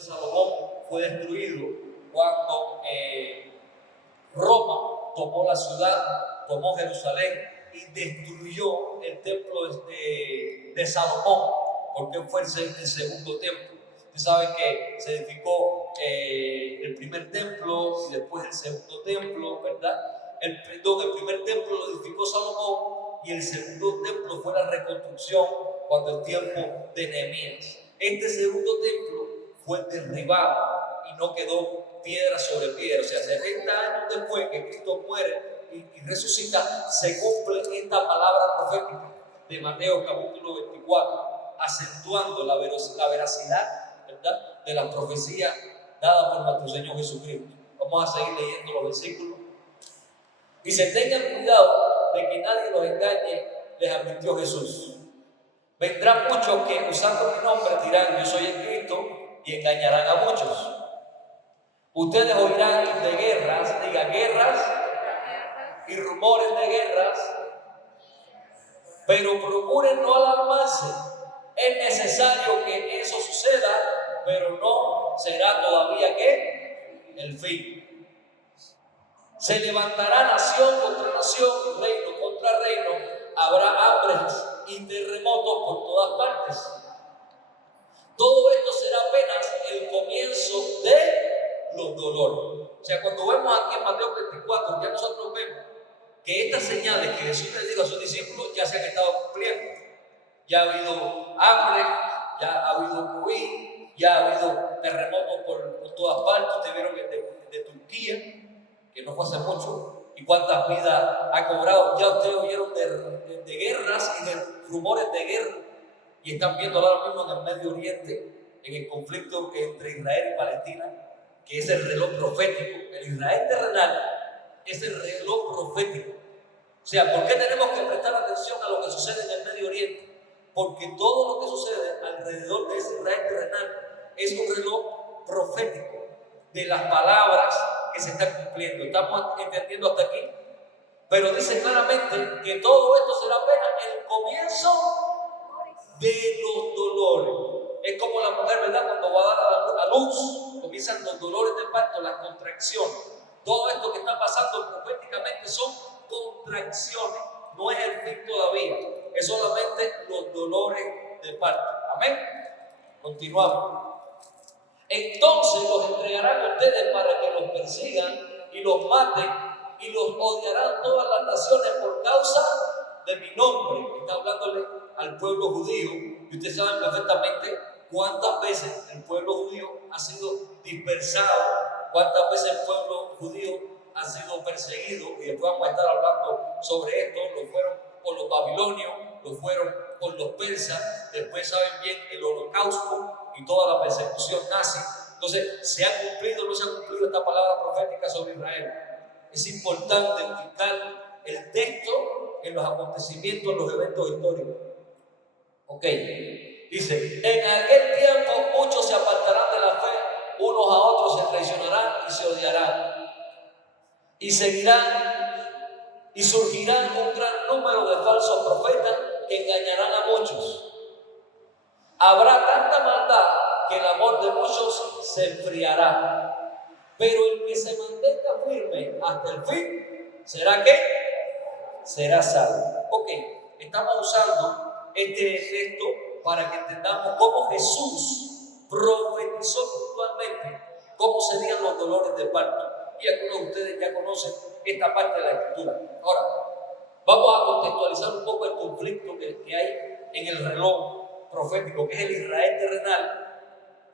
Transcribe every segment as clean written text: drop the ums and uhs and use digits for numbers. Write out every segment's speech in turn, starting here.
de Salomón fue destruido cuando Roma tomó la ciudad, tomó Jerusalén y destruyó el templo de Salomón, porque fue el segundo templo. Ustedes saben que se edificó el primer templo y después el segundo templo, ¿verdad? El primer templo lo edificó Salomón y el segundo templo fue la reconstrucción cuando el tiempo de Nehemías. Este segundo templo fue derribado y no quedó piedra sobre piedra. O sea, 70 años después que Cristo muere y resucita, se cumple esta palabra profética de Mateo capítulo 24, acentuando la veracidad, ¿verdad?, de la profecía dada por nuestro Señor Jesucristo. Vamos a seguir leyendo los versículos. Dice: tengan cuidado de que nadie los engañe, les advirtió Jesús. Vendrán muchos que, usando mi nombre, dirán: yo soy el Cristo, y engañarán a muchos. Ustedes oirán de guerras, diga guerras, y rumores de guerras, pero procuren no alarmarse. Es necesario que eso suceda, pero no será todavía ¿qué? El fin. Se levantará nación contra nación y reino contra reino. Habrá hambres y terremotos por todas partes. Todo esto será apenas el comienzo de los dolores. O sea, cuando vemos aquí en Mateo 24, ya nosotros vemos que estas señales que Jesús le dijo a sus discípulos ya se han estado cumpliendo. Ya ha habido hambre, ya ha habido COVID, ya ha habido terremotos por todas partes. Ustedes vieron de Turquía, que no fue hace mucho, y cuántas vidas ha cobrado. Ya ustedes oyeron de guerras y de rumores de guerra, y están viendo ahora mismo en el Medio Oriente, en el conflicto entre Israel y Palestina, que es el reloj profético. El Israel terrenal es el reloj profético. O sea, ¿por qué tenemos que prestar atención a lo que sucede en el Medio Oriente? Porque todo lo que sucede alrededor de ese Israel terrenal es un reloj profético de las palabras que se están cumpliendo. ¿Estamos entendiendo hasta aquí? Pero dice claramente que todo esto será apenas el comienzo de los dolores. Es como la mujer, ¿verdad?, cuando va a dar a luz, comienzan los dolores del parto, las contracciones. Todo esto que está pasando proféticamente son contracciones, no es el fin todavía, es solamente los dolores de parto. Amén. Continuamos. Entonces los entregarán a ustedes para que los persigan y los maten, y los odiarán todas las naciones por causa de mi nombre. Está hablándole al pueblo judío, y ustedes saben perfectamente cuántas veces el pueblo judío ha sido dispersado, cuántas veces el pueblo judío ha sido perseguido, y después vamos a estar hablando sobre esto. Lo fueron por los babilonios, lo fueron por los persas, después saben bien el holocausto y toda la persecución nazi. Entonces, ¿se ha cumplido o no se ha cumplido esta palabra profética sobre Israel? Es importante ubicar el texto en los acontecimientos, en los eventos históricos. Ok, dice: en aquel tiempo muchos se apartarán de la fe, unos a otros se traicionarán y se odiarán, y seguirán y surgirán un gran número de falsos profetas que engañarán a muchos. Habrá tanta maldad que el amor de muchos se enfriará, pero el que se mantenga firme hasta el fin, ¿será qué? Será salvo. Ok, estamos usando este texto para que entendamos cómo Jesús profetizó puntualmente cómo serían los dolores de parto. Y algunos de ustedes ya conocen esta parte de la Escritura. Ahora, vamos a contextualizar un poco el conflicto que hay en el reloj profético, que es el Israel terrenal,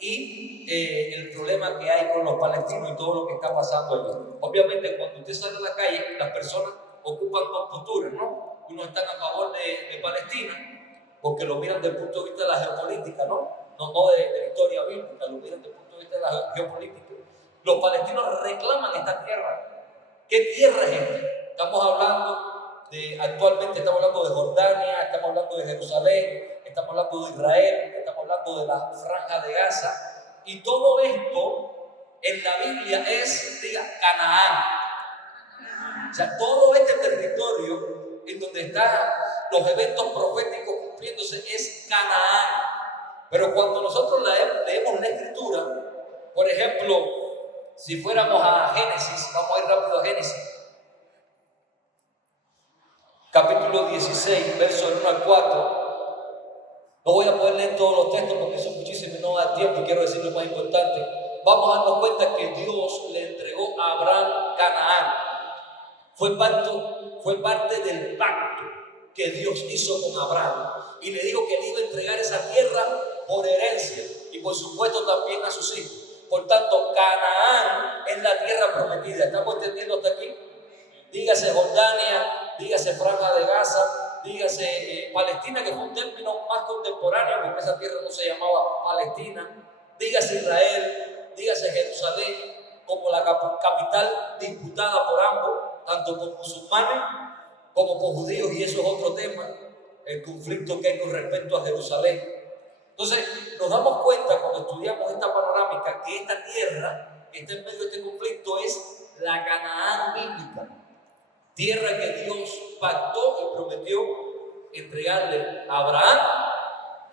y el problema que hay con los palestinos y todo lo que está pasando allí. Obviamente, cuando usted sale a la calle, las personas ocupan dos posturas, ¿no? Unos están a favor de Palestina, porque lo miran desde el punto de vista de la geopolítica, ¿no? No de la historia bíblica, lo miran desde el punto de vista de la geopolítica. Los palestinos reclaman esta tierra. ¿Qué tierra es esta? Estamos hablando actualmente estamos hablando de Jordania, estamos hablando de Jerusalén, estamos hablando de Israel, estamos hablando de la franja de Gaza, y todo esto en la Biblia es, diga, Canaán. O sea, todo este territorio en donde están los eventos proféticos cumpliéndose es Canaán. Pero cuando nosotros leemos la Escritura, Por ejemplo, si fuéramos a Génesis, vamos a ir rápido a Génesis. Capítulo 16, versos 1 al 4. No voy a poder leer todos los textos porque son muchísimos y no da tiempo y quiero decir lo más importante. Vamos a darnos cuenta que Dios le entregó a Abraham Canaán. Fue parte del pacto que Dios hizo con Abraham. Y le dijo que le iba a entregar esa tierra por herencia y por supuesto también a sus hijos. Por tanto, Canaán es la tierra prometida. ¿Estamos entendiendo hasta aquí? Dígase Jordania, dígase Franja de Gaza, dígase Palestina, que fue un término más contemporáneo porque esa tierra no se llamaba Palestina. Dígase Israel, dígase Jerusalén, como la capital disputada por ambos, tanto por musulmanes como por judíos, y eso es otro tema, el conflicto que hay con respecto a Jerusalén. Entonces, nos damos cuenta cuando estudiamos esta panorámica que esta tierra que está en medio de este conflicto es la Canaán bíblica, tierra que Dios pactó y prometió entregarle a Abraham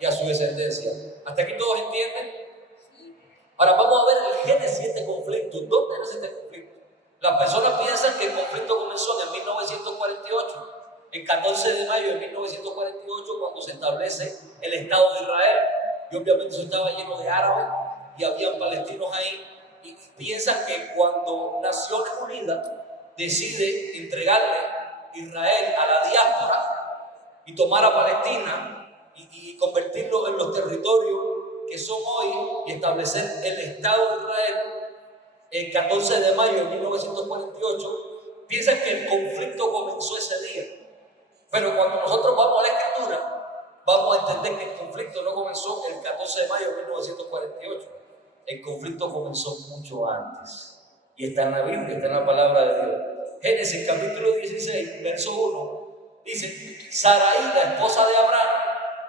y a su descendencia. ¿Hasta aquí todos entienden? Ahora vamos a ver el génesis de este conflicto. ¿Dónde nace este conflicto? Las personas piensan que el conflicto comenzó en 1948, el 14 de mayo de 1948, cuando se establece el Estado de Israel. Y obviamente eso estaba lleno de árabes y habían palestinos ahí. Y piensan que cuando Naciones Unidas decide entregarle Israel a la diáspora y tomar a Palestina y convertirlo en los territorios que son hoy y establecer el Estado de Israel el 14 de mayo de 1948, piensan que el conflicto comenzó ese día. Pero cuando nosotros vamos a la Escritura, vamos a entender que el conflicto no comenzó el 14 de mayo de 1948. El conflicto comenzó mucho antes. Y está en la Biblia, está en la palabra de Dios. Génesis capítulo 16, verso 1, dice: Sarai, la esposa de Abraham,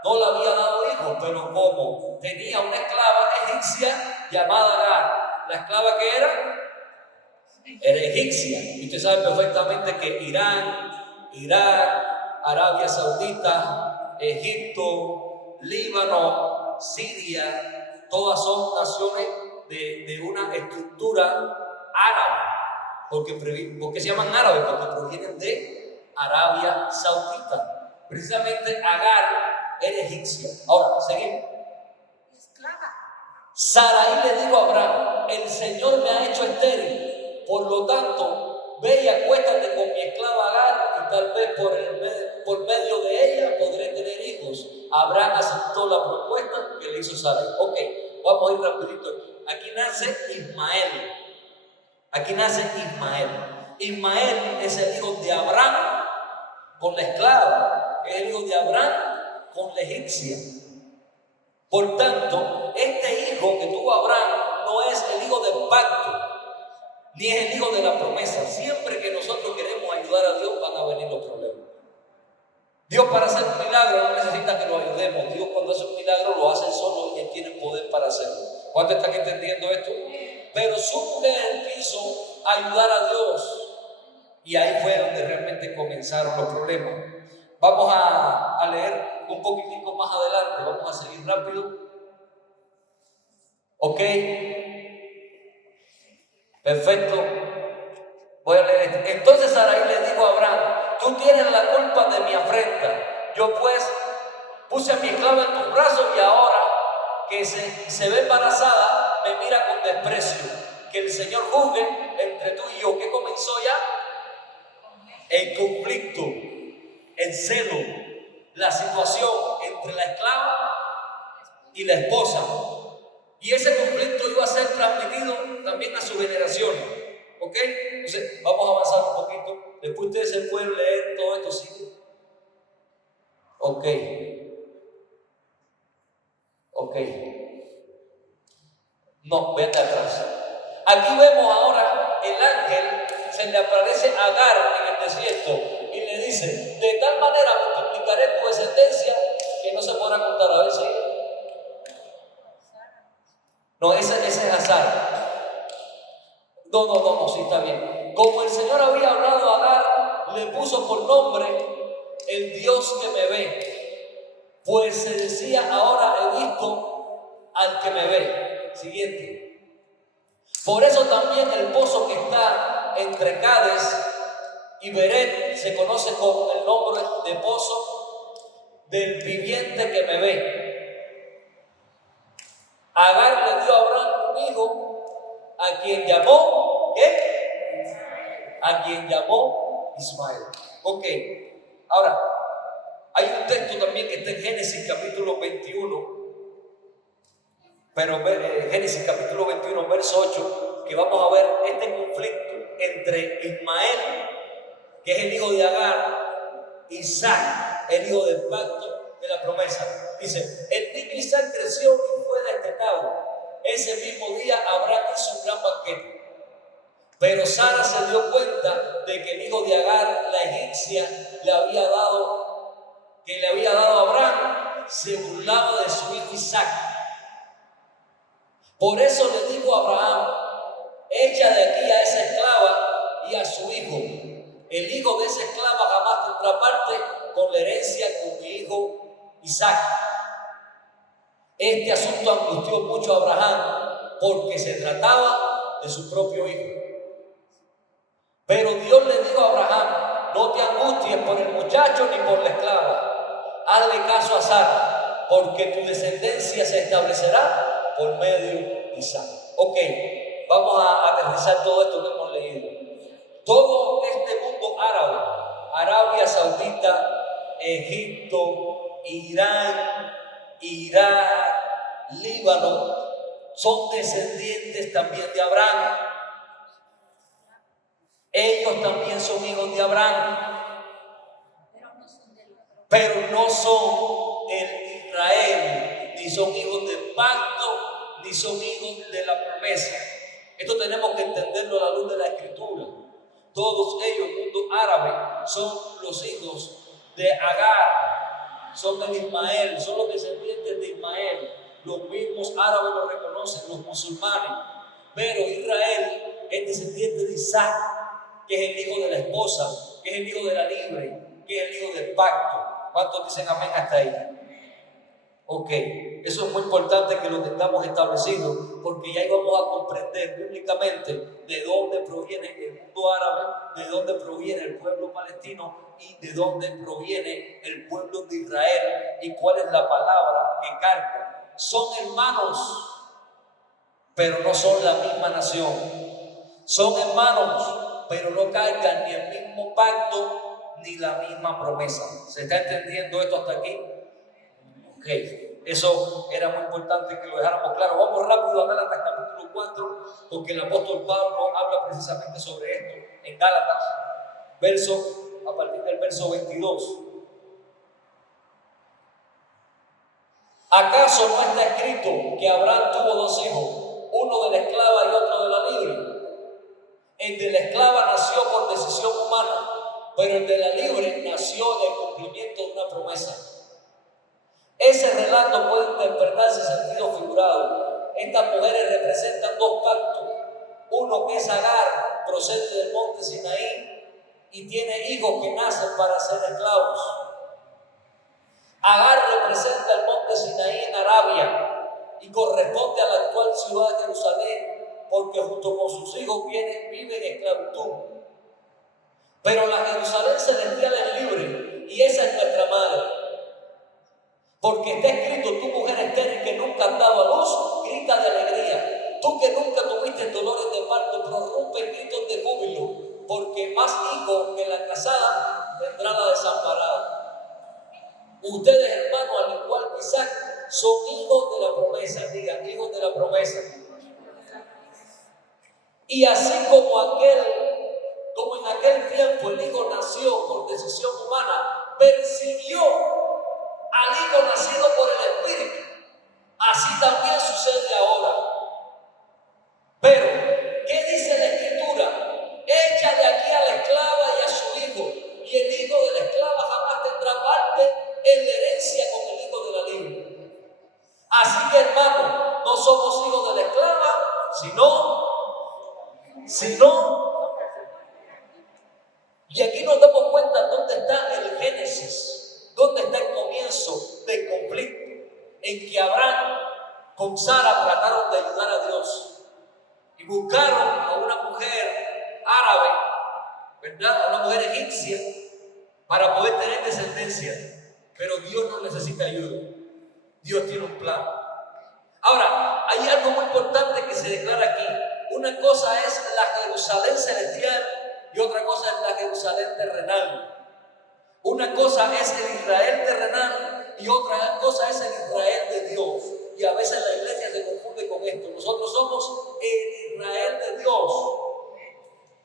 no le había dado hijos, pero como tenía una esclava egipcia llamada Agar. ¿La esclava que era? Era egipcia. Y usted sabe perfectamente que Irán, Irak, Arabia Saudita, Egipto, Líbano, Siria, todas son naciones de una estructura árabe. ¿Por qué se llaman árabes? Porque provienen de Arabia Saudita. Precisamente Agar era egipcia. Ahora, seguimos. Sarai le dijo a Abraham: el Señor me ha hecho estéril, por lo tanto, ve y acuéstate con mi esclava Agar, y tal vez por medio de ella podré tener hijos. Abraham aceptó la propuesta que le hizo Sarai. Ok, vamos a ir rapidito aquí. Aquí nace Ismael. Ismael es el hijo de Abraham con la esclava, es el hijo de Abraham con la egipcia. Por tanto, este hijo que tuvo Abraham no es el hijo del pacto, ni es el hijo de la promesa. Siempre que nosotros queremos ayudar a Dios, van a venir los problemas. Dios, para hacer un milagro, no necesita que lo ayudemos. Dios, cuando hace un milagro, lo hace solo y Él tiene poder para hacerlo. ¿Cuántos están entendiendo esto? Pero su mujer quiso ayudar a Dios, y ahí fue donde realmente comenzaron los problemas. Vamos a leer un poquitico más adelante, vamos a seguir rápido. Ok, perfecto. Voy a leer esto. Entonces Sarai le dijo a Abraham: tú tienes la culpa de mi afrenta. Yo pues puse a mi esclava en tus brazos, y ahora que se ve embarazada, me mira con desprecio. Que el Señor juzgue entre tú y yo. ¿Qué comenzó ya? El conflicto, el celo, la situación entre la esclava y la esposa. Y ese conflicto iba a ser transmitido también a sus generaciones. ¿Ok? Entonces, vamos a avanzar un poquito. Después ustedes se pueden leer todo esto, ¿sí? Ok. No, vete atrás. Aquí vemos ahora el ángel, se le aparece a Agar en el desierto y le dice: de tal manera multiplicaré tu descendencia que no se podrá contar. A ver si. No, ese es Azar. No, sí está bien. Como el Señor había hablado a Agar, le puso por nombre el Dios que me ve. Pues se decía: ahora he visto al que me ve. Siguiente. Por eso también el pozo que está entre Cades y Beret se conoce con el nombre de pozo del viviente que me ve. Agar le dio a Abraham un hijo a quien llamó, ¿qué? A quien llamó Ismael. Ok, ahora, hay un texto también que está en Génesis capítulo 21, pero Génesis capítulo 21, verso 8, que vamos a ver este conflicto entre Ismael, que es el hijo de Agar, Isaac, el hijo del pacto de la promesa. Dice, el niño Isaac creció y fue destetado. Ese mismo día Abraham hizo un gran banquete. Pero Sara se dio cuenta de que el hijo de Agar, la egipcia, que le había dado a Abraham, se burlaba de su hijo Isaac. Por eso le dijo a Abraham, echa de aquí a esa esclava y a su hijo. El hijo de esa esclava jamás tendrá parte con la herencia con mi hijo Isaac. Este asunto angustió mucho a Abraham porque se trataba de su propio hijo. Pero Dios le dijo a Abraham, no te angusties por el muchacho ni por la esclava. Hazle caso a Sara, porque tu descendencia se establecerá por medio de Isaac. Ok, vamos a aterrizar todo esto que hemos leído. Todo este mundo árabe, Arabia Saudita, Egipto, Irán, Irak, Líbano, son descendientes también de Abraham. Ellos también son hijos de Abraham, pero no son el Israel, ni son hijos del pacto, ni son hijos de la promesa. Esto tenemos que entenderlo a la luz de la Escritura. Todos ellos, el mundo árabe, son los hijos de Agar, son de Ismael, son los descendientes de Ismael. Los mismos árabes lo reconocen, los musulmanes. Pero Israel es descendiente de Isaac, que es el hijo de la esposa, que es el hijo de la libre, que es el hijo del pacto. ¿Cuántos dicen amén hasta ahí? Ok, eso es muy importante que lo tengamos establecido, porque ya ahí vamos a comprender bíblicamente de dónde proviene el mundo árabe, de dónde proviene el pueblo palestino y de dónde proviene el pueblo de Israel y cuál es la palabra que carga. Son hermanos, pero no son la misma nación. Son hermanos, pero no cargan ni el mismo pacto ni la misma promesa. ¿Se está entendiendo esto hasta aquí? Ok, eso era muy importante que lo dejáramos claro. Vamos rápido a Gálatas capítulo 4, porque el apóstol Pablo habla precisamente sobre esto en Gálatas, a partir del verso 22. ¿Acaso no está escrito que Abraham tuvo dos hijos, uno de la esclava y otro de la libre? El de la esclava nació por decisión humana, pero el de la libre nació en el cumplimiento de una promesa. Ese relato puede interpretarse en sentido figurado. Estas mujeres representan dos pactos. Uno que es Agar, procede del monte Sinaí y tiene hijos que nacen para ser esclavos. Agar representa el monte Sinaí en Arabia y corresponde a la actual ciudad de Jerusalén, porque junto con sus hijos viven en esclavitud. Pero la Jerusalén celestial es libre y esa es nuestra madre. Porque está escrito, tú mujer estéril que nunca has dado a luz, grita de alegría. Tú que nunca tuviste dolores de parto, prorrumpe en gritos de júbilo, porque más hijos que la casada tendrá la desamparada. Ustedes, hermanos, al igual que Isaac, son hijos de la promesa. Digan, hijos de la promesa. Y así como en aquel tiempo el hijo nació por decisión humana, persiguió al hijo nacido por el Espíritu, así también sucede ahora. Pero, ¿qué dice la Escritura? Echa de aquí a la esclava y a su hijo, y el hijo de la esclava jamás tendrá parte en la herencia con el hijo de la libre. Así que, hermanos, no somos hijos de la esclava, sino, y aquí nos damos cuenta dónde está el Génesis, dónde está el comienzo del conflicto, en que Abraham con Sara trataron de ayudar a Dios. Y y buscaron a una mujer árabe, ¿verdad? A una mujer egipcia para poder tener descendencia. Pero Dios no necesita ayuda. Dios tiene un plan. Ahora, hay algo muy importante que se declara aquí. Una cosa es la Jerusalén celestial y otra cosa es la Jerusalén terrenal. Una cosa es el Israel terrenal y otra cosa es el Israel de Dios. Y a veces la iglesia se confunde con esto. Nosotros somos el Israel de Dios.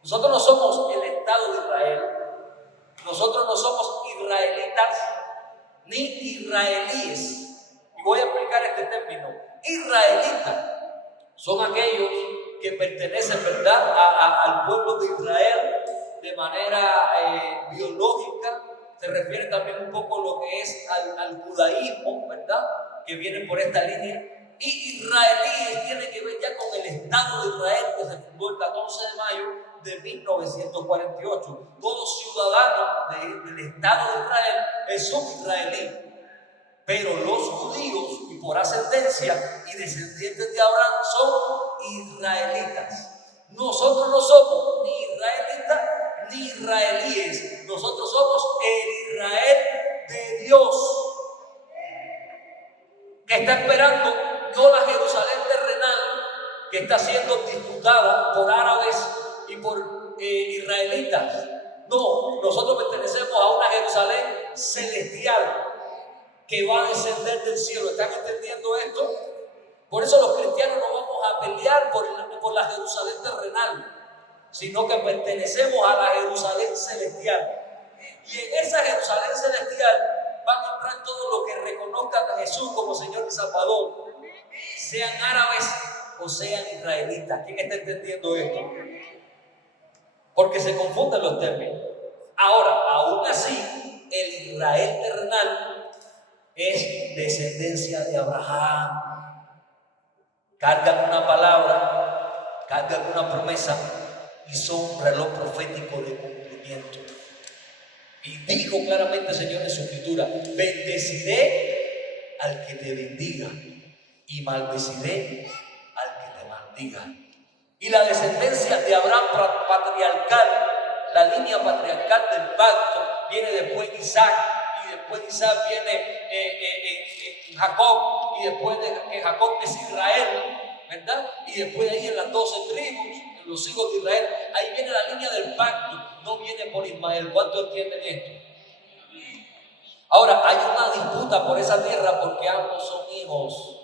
Nosotros no somos el Estado de Israel. Nosotros no somos israelitas ni israelíes. Y voy a explicar este término. Israelitas son aquellos que pertenecen, ¿verdad?, al pueblo de Israel de manera biológica. Se refiere también un poco a lo que es al judaísmo, ¿verdad?, que viene por esta línea. Y israelíes tiene que ver ya con el Estado de Israel, que se fundó el 14 de mayo de 1948. Todo ciudadano del Estado de Israel es un israelí. Pero los judíos, y por ascendencia y descendientes de Abraham, son israelitas. Nosotros no somos ni israelitas ni israelíes. Nosotros somos el Israel de Dios, que está esperando no la Jerusalén terrenal, que está siendo disputada por árabes y por israelitas. No, nosotros pertenecemos a una Jerusalén celestial que va a descender del cielo. ¿Están entendiendo esto? Por eso los cristianos no vamos a pelear por la Jerusalén terrenal, sino que pertenecemos a la Jerusalén celestial. Y en esa Jerusalén celestial van a entrar todos los que reconozcan a Jesús como Señor y Salvador, sean árabes o sean israelitas. ¿Quién está entendiendo esto? Porque se confunden los términos. Ahora, aún así, el Israel terrenal es descendencia de Abraham. Cargan una palabra, cargan una promesa y son un reloj profético de cumplimiento. Y dijo claramente el Señor en su escritura: bendeciré al que te bendiga y maldeciré al que te maldiga. Y la descendencia de Abraham patriarcal, la línea patriarcal del pacto, viene después Isaac, y después de Isaac viene Jacob, y después de Jacob es Israel, ¿verdad? Y después de ahí en las 12 tribus, en los hijos de Israel, ahí viene la línea del pacto, no viene por Ismael. ¿Cuántos entienden esto? Ahora, hay una disputa por esa tierra porque ambos son hijos,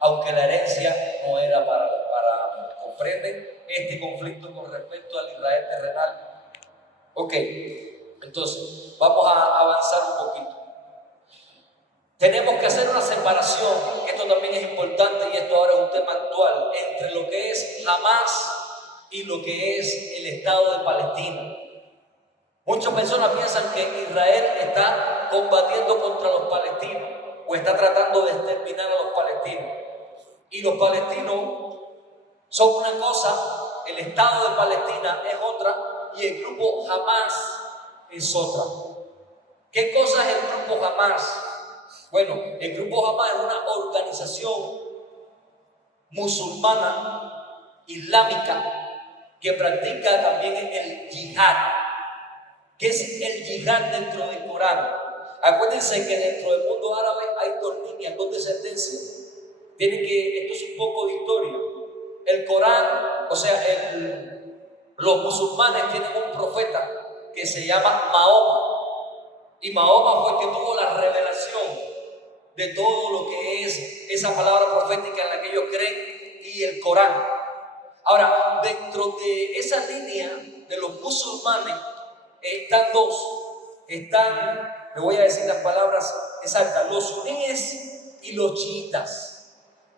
aunque la herencia no era para ¿comprenden este conflicto con respecto al Israel terrenal? Ok, entonces vamos a avanzar un poquito. Tenemos que hacer una separación, que esto también es importante y esto ahora es un tema actual, entre lo que es Hamás y lo que es el Estado de Palestina. Muchas personas piensan que Israel está combatiendo contra los palestinos o está tratando de exterminar a los palestinos. Y los palestinos son una cosa, el Estado de Palestina es otra y el grupo Hamás es otra. ¿Qué cosa es el grupo Hamás? Bueno, el grupo Hamás es una organización musulmana islámica que practica también el yihad. ¿Qué es el yihad dentro del Corán? Acuérdense que dentro del mundo árabe hay dos líneas, dos descendencias. Esto es un poco de historia. El Corán, o sea, los musulmanes tienen un profeta que se llama Mahoma. Y Mahoma fue el que tuvo la revelación de todo lo que es esa palabra profética en la que ellos creen y el Corán. Ahora, dentro de esa línea de los musulmanes están dos. Le voy a decir las palabras exactas, los suníes y los chiitas.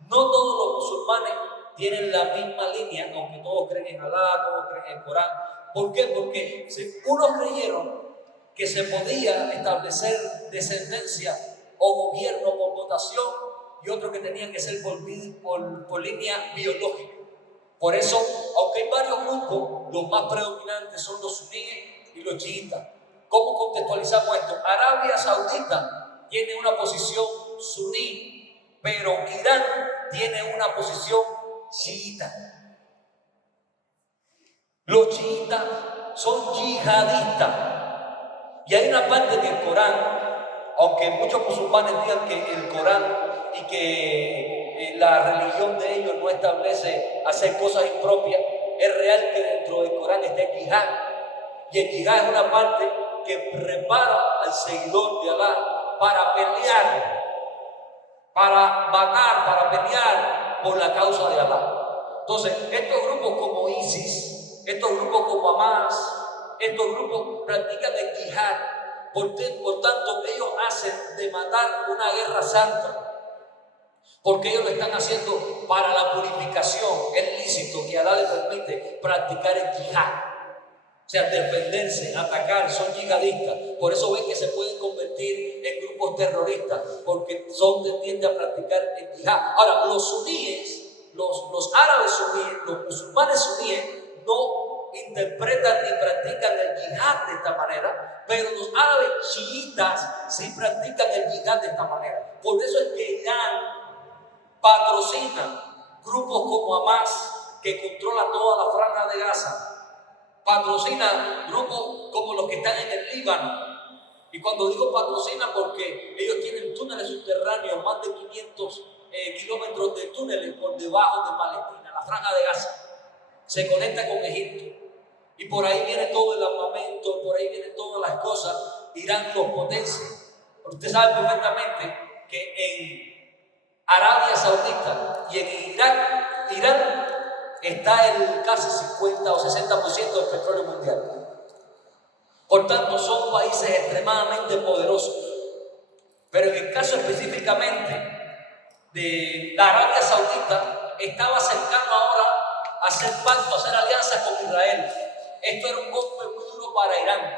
No todos los musulmanes tienen la misma línea, aunque todos creen en Alá, todos creen en el Corán. ¿Por qué? Porque unos creyeron que se podía establecer descendencia o gobierno por votación y otros que tenían que ser por línea biológica. Por eso, aunque hay varios grupos, los más predominantes son los suníes y los chiitas. ¿Cómo contextualizamos esto? Arabia Saudita tiene una posición suní, pero Irán tiene una posición chiita. Los chiitas son yihadistas. Y hay una parte del Corán, aunque muchos musulmanes digan que el Corán y que la religión de ellos no establece hacer cosas impropias, es real que dentro del Corán está el yihad. Y el yihad es una parte que prepara al seguidor de Alá para pelear, para matar, para pelear por la causa de Alá. Entonces, estos grupos como ISIS, estos grupos como Hamas, estos grupos practican el yihad. Por tanto, ellos hacen de matar una guerra santa, porque ellos lo están haciendo para la purificación. Es lícito que Alá les permite practicar el yihad, o sea, defenderse, atacar, son yihadistas. Por eso ven que se pueden convertir en grupos terroristas, porque son tendientes a practicar el yihad. Ahora, los suníes, los árabes suníes, los musulmanes suníes, no interpretan ni practican el yihad de esta manera, pero los árabes chiitas sí practican el yihad de esta manera. Por eso es que Irán patrocina grupos como Hamas, que controla toda la franja de Gaza, patrocina grupos como los que están en el Líbano. Y cuando digo patrocina, porque ellos tienen túneles subterráneos, más de 500 kilómetros de túneles por debajo de Palestina, la franja de Gaza. Se conecta con Egipto. Y por ahí viene todo el armamento, por ahí vienen todas las cosas. Irán los potencia. Usted sabe perfectamente que en Arabia Saudita y en Irán está el casi 50 o 60% del petróleo mundial. Por tanto, son países extremadamente poderosos. Pero en el caso específicamente de la Arabia Saudita, estaba cercano ahora a hacer pacto, a hacer alianzas con Israel. Esto era un golpe muy duro para Irán.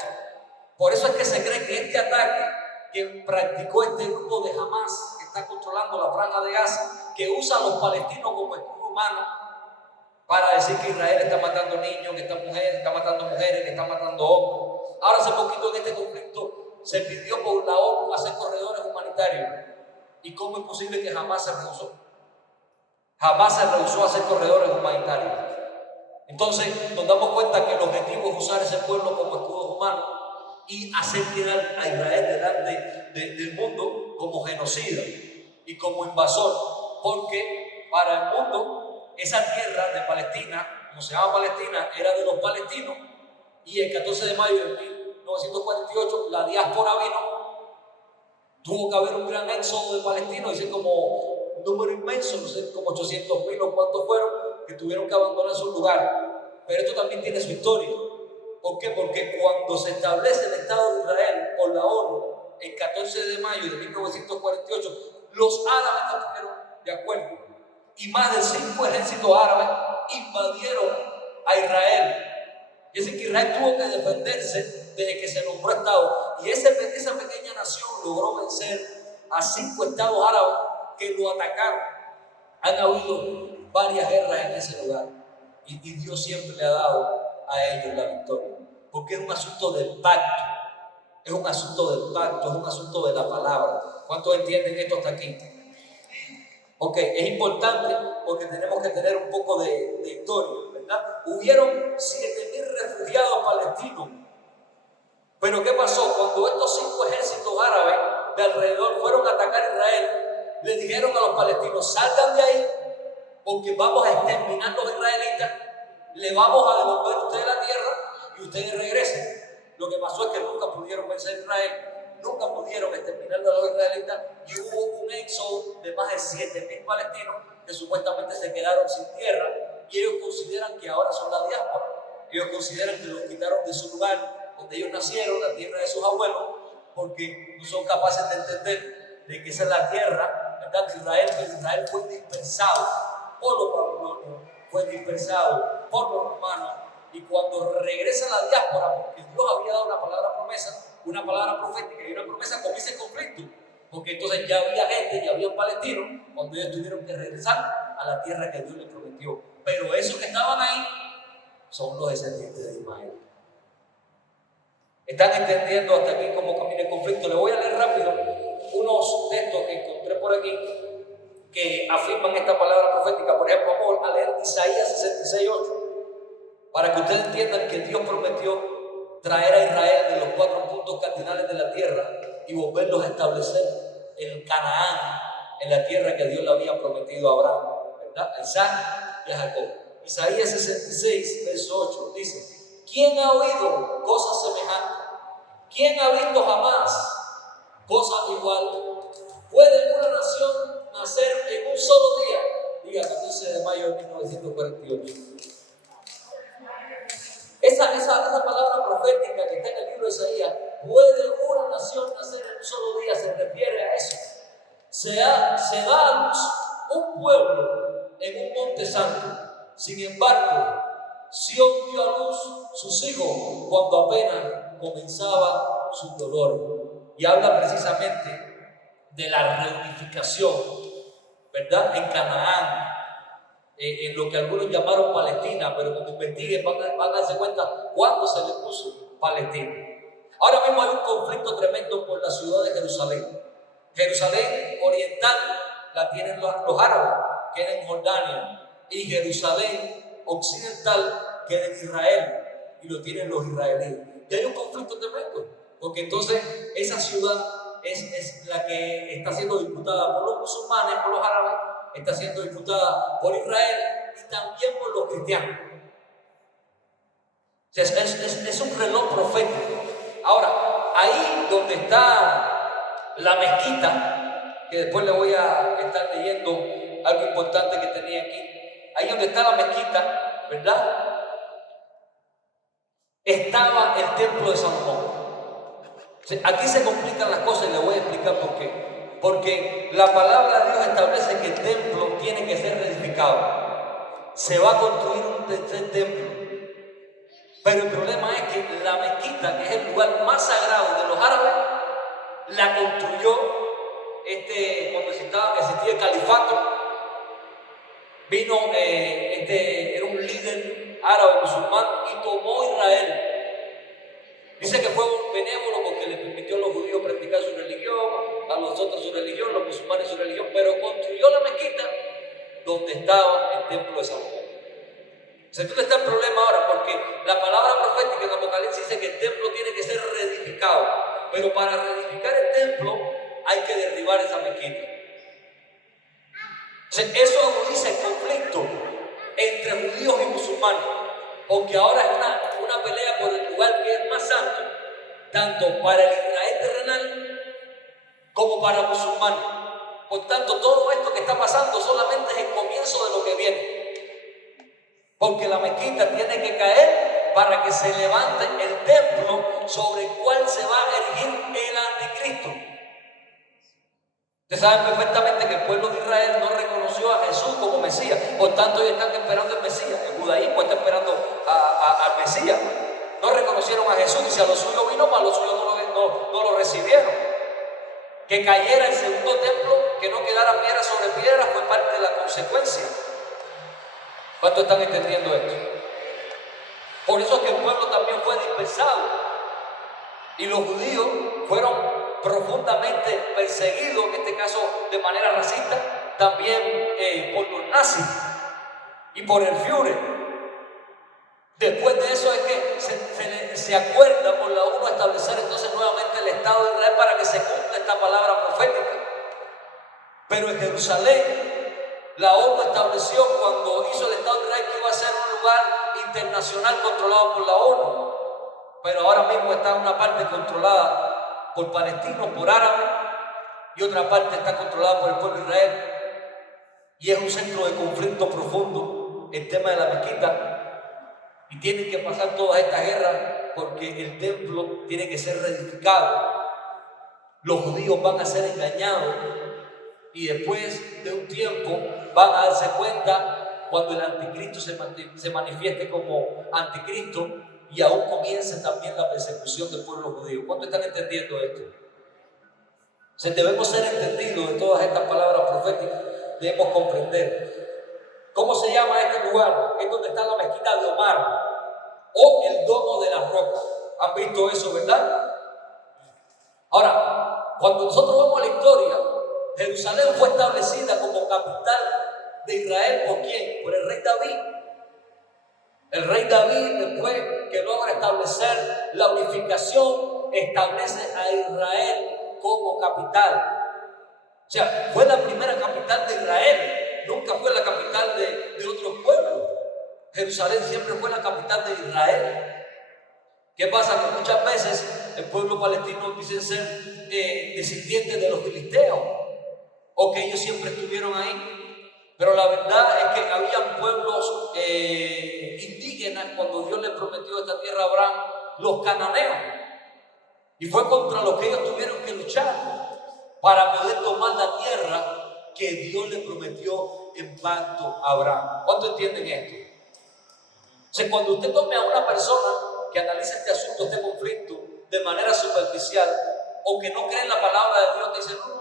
Por eso es que se cree que este ataque que practicó este grupo de Hamas, que está controlando la franja de Gaza, que usa a los palestinos como escudo humano para decir que Israel está matando niños, que está matando mujeres, que está matando hombres. Ahora hace poquito en este conflicto se pidió por la ONU hacer corredores humanitarios. ¿Y cómo es posible que jamás se rehusó? Jamás se rehusó a hacer corredores humanitarios. Entonces nos damos cuenta que el objetivo es usar ese pueblo como escudo humano y hacer quedar a Israel delante del mundo como genocida y como invasor, porque para el mundo esa tierra de Palestina, como se llama Palestina, era de los palestinos, y el 14 de mayo de 1948 la diáspora vino. Tuvo que haber un gran éxodo de palestinos, dicen como un número inmenso, no sé, como 800,000 o cuántos fueron, que tuvieron que abandonar su lugar. Pero esto también tiene su historia. ¿Por qué? Porque cuando se establece el Estado de Israel por la ONU, el 14 de mayo de 1948, los árabes no estuvieron de acuerdo. Y más de 5 ejércitos árabes invadieron a Israel. Y es decir, que Israel tuvo que defenderse desde que se nombró Estado. Y esa pequeña nación logró vencer a 5 estados árabes que lo atacaron. Han habido varias guerras en ese lugar. Y Dios siempre le ha dado a ellos la victoria. Porque es un asunto del pacto. Es un asunto del pacto, es un asunto de la palabra. ¿Cuántos entienden esto hasta aquí? Ok, es importante porque tenemos que tener un poco de historia, ¿verdad? Hubieron 7,000 refugiados palestinos. Pero ¿qué pasó? Cuando estos 5 ejércitos árabes de alrededor fueron a atacar a Israel, le dijeron a los palestinos: salgan de ahí porque vamos a exterminar a los israelitas, le vamos a devolver a ustedes la tierra y ustedes regresen. Lo que pasó es que nunca pudieron vencer a Israel, nunca pudieron exterminar a los israelitas, y hubo un éxodo de más de 7,000 palestinos que supuestamente se quedaron sin tierra, y ellos consideran que ahora son la diáspora. Ellos consideran que los quitaron de su lugar donde ellos nacieron, la tierra de sus abuelos, porque no son capaces de entender de que esa es la tierra, ¿verdad? Israel fue dispersado por los babilonios, fue dispersado por los romanos, y cuando regresa a la diáspora, porque Dios había dado una palabra promesa, una palabra profética y una promesa, comienza el conflicto, porque entonces ya había gente, ya había palestinos, cuando ellos tuvieron que regresar a la tierra que Dios les prometió. Pero esos que estaban ahí son los descendientes de Ismael. ¿Están entendiendo hasta aquí cómo camina el conflicto? Le voy a leer rápido unos textos que encontré por aquí que afirman esta palabra profética. Por ejemplo, vamos a leer Isaías 66:8. para que ustedes entiendan que Dios prometió traer a Israel de los 4 puntos cardinales de la tierra y volverlos a establecer en Canaán, en la tierra que Dios le había prometido a Abraham, ¿verdad? A Isaac y a Jacob. Isaías 66, verso 8 dice: ¿quién ha oído cosas semejantes? ¿Quién ha visto jamás cosa igual? ¿Puede una nación nacer en un solo día? Diga 14 de mayo de 1948. Esa palabra profética que está en el libro de Isaías, ¿puede una nación nacer en un solo día? Se refiere a eso. Se da a luz un pueblo en un monte santo. Sin embargo, Sión dio a luz sus hijos cuando apenas comenzaba su dolor. Y habla precisamente de la reunificación, ¿verdad? En Canaán, en lo que algunos llamaron Palestina, pero como investiguen van a darse cuenta cuándo se le puso Palestina. Ahora mismo hay un conflicto tremendo por la ciudad de Jerusalén. Jerusalén oriental la tienen los árabes, queda en Jordania, y Jerusalén occidental queda en Israel, y lo tienen los israelíes. Y hay un conflicto tremendo, porque entonces esa ciudad es la que está siendo disputada por los musulmanes, por los árabes, está siendo disputada por Israel y también por los cristianos. O sea, es un reloj profético. Ahora, ahí donde está la mezquita, que después le voy a estar leyendo algo importante que tenía aquí, ahí donde está la mezquita, ¿verdad? Estaba el templo de Salomón. O sea, aquí se complican las cosas y le voy a explicar por qué. Porque la palabra de Dios establece que el templo tiene que ser reedificado. Se va a construir un tercer templo. Pero el problema es que la mezquita, que es el lugar más sagrado de los árabes, la construyó cuando existía el califato. Vino, era un líder árabe musulmán y tomó Israel. Dice que fue benévolo porque le permitió a los judíos practicar su religión, a los otros su religión, los musulmanes su religión, pero construyó la mezquita donde estaba el templo de Salomón. Entonces está el problema ahora, porque la palabra profética en Apocalipsis dice que el templo tiene que ser reedificado, pero para reedificar el templo hay que derribar esa mezquita. Eso agudiza el conflicto entre judíos y musulmanes, porque ahora es una pelea por el lugar que es más santo, tanto para el Israel terrenal como para musulmanes. Por tanto, todo esto que está pasando solamente es el comienzo de lo que viene. Porque la mezquita tiene que caer para que se levante el templo sobre el cual se va a erigir el anticristo. Ustedes saben perfectamente que el pueblo de Israel no reconoció a Jesús como Mesías, por tanto ellos están esperando el Mesías. El judaísmo está esperando al Mesías. No reconocieron a Jesús y si a los suyos vino, mas los suyos no lo recibieron. Que cayera el segundo templo, que no quedara piedra sobre piedra, fue parte de la consecuencia. ¿Cuántos están entendiendo esto? Por eso es que el pueblo también fue dispersado y los judíos fueron profundamente perseguidos, en este caso de manera racista, también por los nazis y por el Führer. Después de eso es que se acuerda por la ONU establecer entonces nuevamente el Estado de Israel para que se cumpla esta palabra profética. Pero en Jerusalén la ONU estableció cuando hizo el Estado de Israel que iba a ser un lugar internacional controlado por la ONU, pero ahora mismo está una parte controlada por palestinos, por árabes, y otra parte está controlada por el pueblo de Israel, y es un centro de conflicto profundo el tema de la mezquita, y tienen que pasar todas estas guerras porque el templo tiene que ser reedificado. Los judíos van a ser engañados y después de un tiempo van a darse cuenta cuando el anticristo se manifieste como anticristo y aún comience también la persecución del pueblo judío. ¿Cuántos están entendiendo esto? Debemos ser entendidos de todas estas palabras proféticas, debemos comprender. ¿Cómo se llama este lugar? Es donde está la mezquita de Omar o el domo de las rocas. ¿Han visto eso, verdad? Ahora, cuando nosotros vamos a la historia, Jerusalén fue establecida como capital de Israel. ¿Por quién? Por el rey David. El rey David, después que logra establecer la unificación, establece a Israel como capital. O sea, fue la primera capital de Israel, nunca fue la capital de otro pueblo. Jerusalén siempre fue la capital de Israel. ¿Qué pasa? Que muchas veces el pueblo palestino dice ser descendientes de los filisteos, o que ellos siempre estuvieron ahí. Pero la verdad es que habían pueblos indígenas cuando Dios le prometió esta tierra a Abraham, los cananeos. Y fue contra los que ellos tuvieron que luchar para poder tomar la tierra que Dios le prometió en pacto a Abraham. ¿Cuántos entienden esto? O sea, cuando usted tome a una persona que analiza este asunto, este conflicto, de manera superficial, o que no cree en la palabra de Dios, dice, no,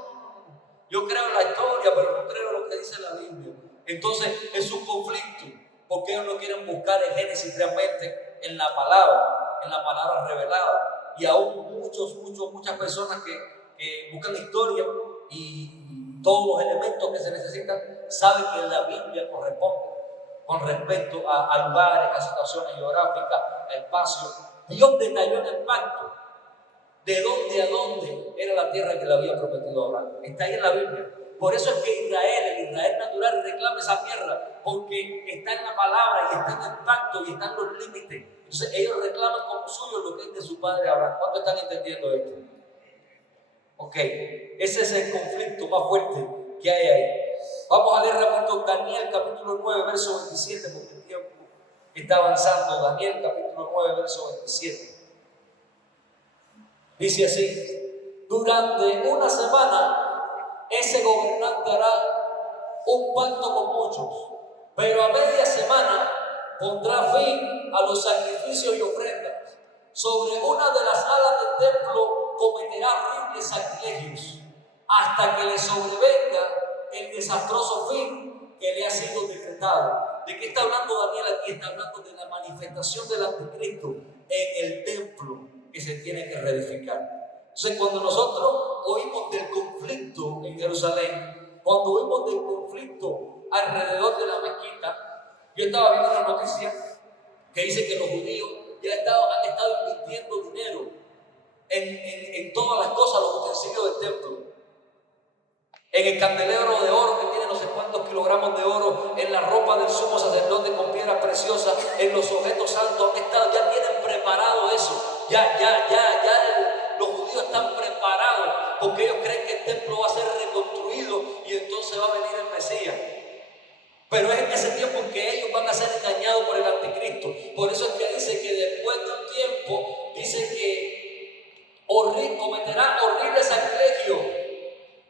yo creo en la historia, pero no creo en lo que dice la Biblia. Entonces es un conflicto, porque ellos no quieren buscar en Génesis realmente en la palabra revelada. Y aún muchas personas que buscan historia y todos los elementos que se necesitan, saben que la Biblia corresponde con respecto a lugares, a situaciones geográficas, a espacios. Dios detalló en el pacto de dónde a dónde era la tierra que le había prometido a Abraham. Está ahí en la Biblia. Por eso es que el Israel natural reclama esa tierra, porque está en la palabra y está en el pacto y están los límites. Entonces ellos reclaman como suyo lo que es de su padre Abraham. ¿Cuántos están entendiendo esto? Ok, ese es el conflicto más fuerte que hay ahí. Vamos a leer rapidito Daniel capítulo 9, verso 27, porque el tiempo está avanzando. Daniel capítulo 9, verso 27. Dice así: durante una semana ese gobernante hará un pacto con muchos, pero a media semana pondrá fin a los sacrificios y ofrendas. Sobre una de las alas del templo cometerá horribles sacrilegios, hasta que le sobrevenga el desastroso fin que le ha sido decretado. ¿De qué está hablando Daniel aquí? Está hablando de la manifestación del anticristo en el templo que se tiene que reedificar. Entonces, cuando nosotros oímos del conflicto en Jerusalén, cuando oímos del conflicto alrededor de la mezquita, yo estaba viendo una noticia que dice que los judíos ya han estado invirtiendo dinero en todas las cosas, los utensilios del templo. En el candelero de oro que tiene no sé cuántos kilogramos de oro, en la ropa del sumo sacerdote con piedras preciosas, en los objetos santos, ya tienen preparado eso. Los judíos están preparados porque ellos creen que el templo va a ser reconstruido y entonces va a venir el Mesías. Pero es en ese tiempo en que ellos van a ser engañados por el anticristo. Por eso es que dice que después de un tiempo, dice que cometerá horrible sacrilegio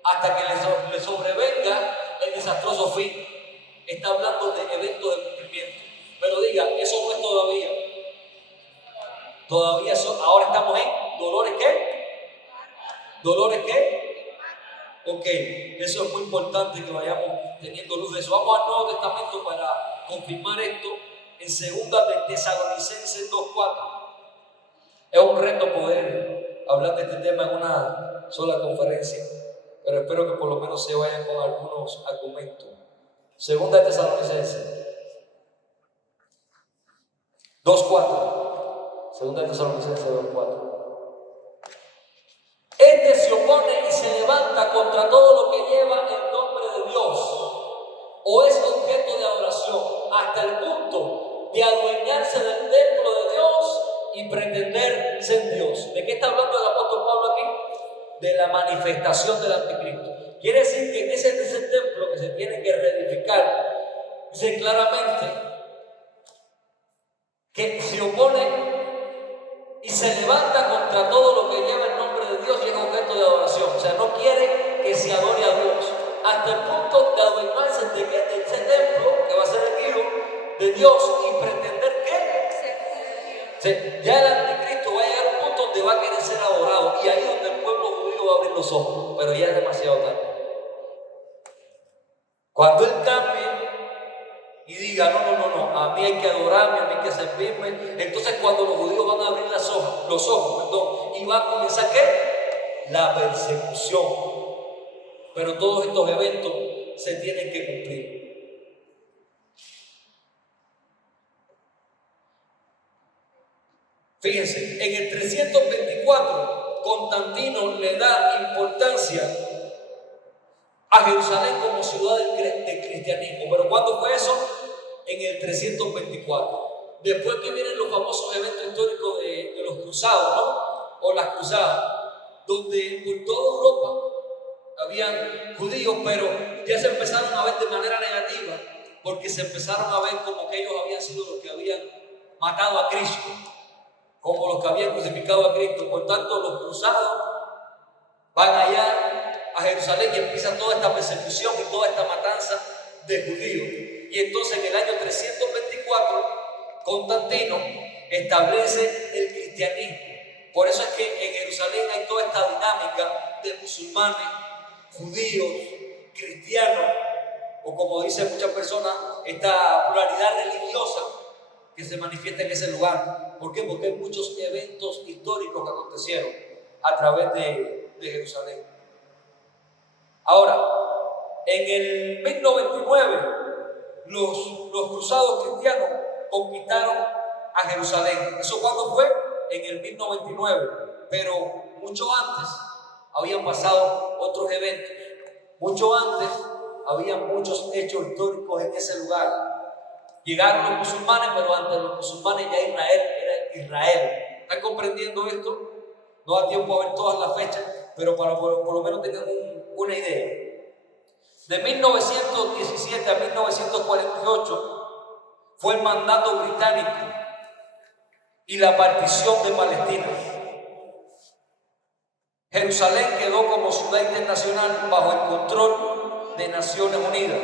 hasta que le sobrevenga el desastroso fin. Está hablando de eventos de cumplimiento. Pero diga, eso no es todavía. Todavía ahora estamos en dolores ¿qué? ¿Dolores qué? Ok, eso es muy importante que vayamos teniendo luz de eso. Vamos al Nuevo Testamento para confirmar esto en 2 de Tesalonicenses 2:4. Es un reto poder hablar de este tema en una sola conferencia, pero espero que por lo menos se vayan con algunos argumentos. 2 de Tesalonicenses 2:4. 2 de Tesalonicenses 2:4. Este se opone y se levanta contra todo lo que lleva el nombre de Dios o es objeto de adoración, hasta el punto de adueñarse del templo de Dios y pretender ser Dios. ¿De qué está hablando el apóstol Pablo aquí? De la manifestación del anticristo. Quiere decir que en ese templo que se tiene que reedificar, dice claramente que se opone y se levanta contra todo lo que lleva el nombre de Dios y es objeto de adoración. O sea, no quiere que se adore a Dios, hasta el punto de adueñarse de ese templo que va a ser el hijo de Dios y pretender que ya el anticristo va a llegar a un punto donde va a querer ser adorado, y ahí es donde el pueblo judío va a abrir los ojos, pero ya es demasiado tarde. Cuando él cambie y diga, no, a mí hay que adorarme, a mí hay que servirme, entonces cuando los judíos van a abrir los ojos, y va a comenzar ¿qué? La persecución. Pero todos estos eventos se tienen que cumplir. Fíjense, en el 324 Constantino le da importancia a Jerusalén como ciudad del cristianismo. ¿Pero cuándo fue eso? En el 324. Después que vienen los famosos eventos históricos de los cruzados, ¿no? O las cruzadas, donde por toda Europa habían judíos, pero ya se empezaron a ver de manera negativa, porque se empezaron a ver como que ellos habían sido los que habían matado a Cristo, como los que habían crucificado a Cristo. Por tanto, los cruzados van allá a Jerusalén y empieza toda esta persecución y toda esta matanza de judíos. Y entonces en el año 324 Constantino establece el cristianismo. Por eso es que en Jerusalén hay toda esta dinámica de musulmanes, judíos, cristianos, o como dicen muchas personas, esta pluralidad religiosa que se manifiesta en ese lugar. ¿Por qué? Porque hay muchos eventos históricos que acontecieron a través de Jerusalén. Ahora, en el 1099, los cruzados cristianos conquistaron a Jerusalén. ¿Eso cuándo fue? En el 1099. Pero mucho antes habían pasado otros eventos. Mucho antes había muchos hechos históricos en ese lugar. Llegaron los musulmanes, pero antes de los musulmanes ya Israel era Israel. ¿Están comprendiendo esto? No da tiempo a ver todas las fechas, pero para por lo menos tengan una idea. De 1917 a 1948 fue el mandato británico y la partición de Palestina. Jerusalén quedó como ciudad internacional bajo el control de Naciones Unidas.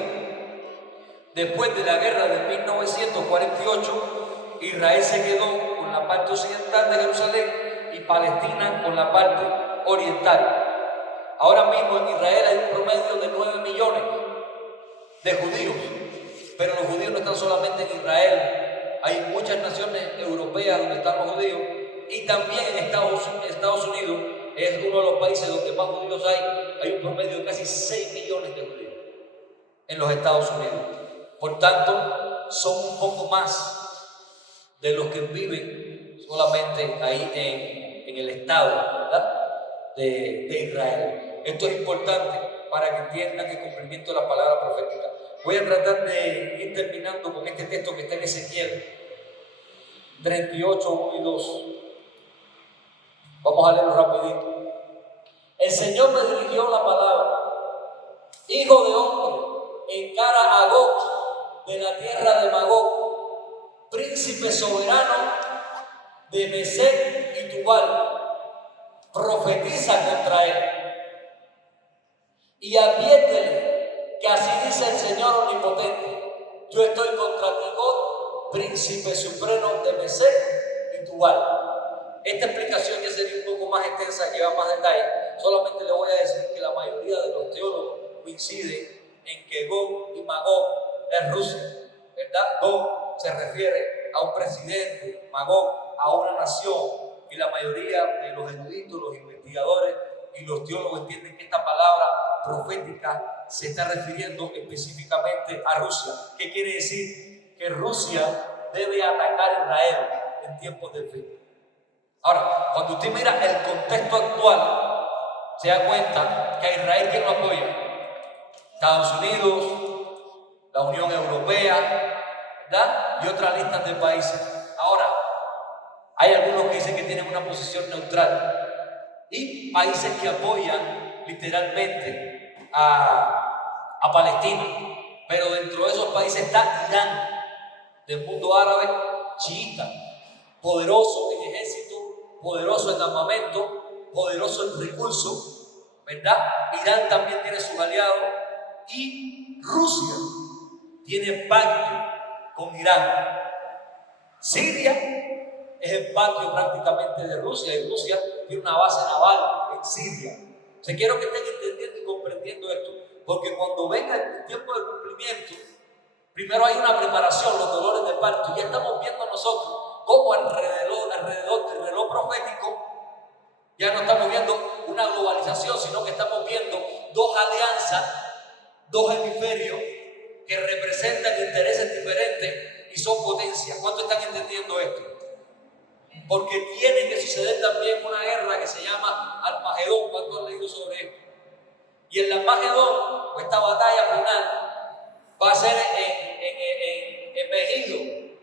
Después de la guerra de 1948, Israel se quedó con la parte occidental de Jerusalén y Palestina con la parte oriental. Ahora mismo en Israel hay un promedio de 9 millones de judíos, pero los judíos no están solamente en Israel. Hay muchas naciones europeas donde están los judíos, y también en Estados Unidos es uno de los países donde más judíos hay. Hay un promedio de casi 6 millones de judíos en los Estados Unidos. Por tanto, son un poco más de los que viven solamente ahí en el estado, ¿verdad?, de Israel. Esto es importante para que entiendan el cumplimiento de la palabra profética. Voy a tratar de ir terminando con este texto que está en Ezequiel 38, 1 y 2. Vamos a leerlo rapidito. El Señor me dirigió la palabra: hijo de hombre, encara a Gog de la tierra de Magog, príncipe soberano de Mesec y Tubal. Profetiza contra él y adviértele que así dice el Señor omnipotente: yo estoy contra ti, Gog, príncipe supremo de Mesec y Tubal. Esta explicación ya sería un poco más extensa, lleva más detalle. Solamente le voy a decir que la mayoría de los teólogos coinciden en que Gog y Magog es Rusia, ¿verdad? Gog se refiere a un presidente, Magog a una nación. Y la mayoría de los eruditos, los investigadores y los teólogos entienden que esta palabra profética se está refiriendo específicamente a Rusia. ¿Qué quiere decir? Que Rusia debe atacar a Israel en tiempos de fin. Ahora, cuando usted mira el contexto actual, se da cuenta que a Israel, ¿quién lo apoya? Estados Unidos, la Unión Europea, ¿verdad?, y otras listas de países. Ahora, hay algunos que dicen que tienen una posición neutral y países que apoyan literalmente a Palestina. Pero dentro de esos países está Irán, del mundo árabe, chiita, poderoso en ejército, poderoso en armamento, poderoso en recursos, ¿verdad? Irán también tiene sus aliados, y Rusia tiene pacto con Irán. Siria es el patio prácticamente de Rusia, y Rusia tiene una base naval en Siria. Quiero que estén entendiendo y comprendiendo esto, porque cuando venga el tiempo de cumplimiento, primero hay una preparación, los dolores de parto. Ya estamos viendo nosotros cómo alrededor del reloj profético ya no estamos viendo una globalización, sino que estamos viendo dos alianzas, dos hemisferios que representan intereses diferentes y son potencias. ¿Cuántos están entendiendo esto? Porque tiene que suceder también una guerra que se llama Armagedón. ¿Cuántos han leído sobre esto? Y el Armagedón, o esta batalla final, va a ser en Megido,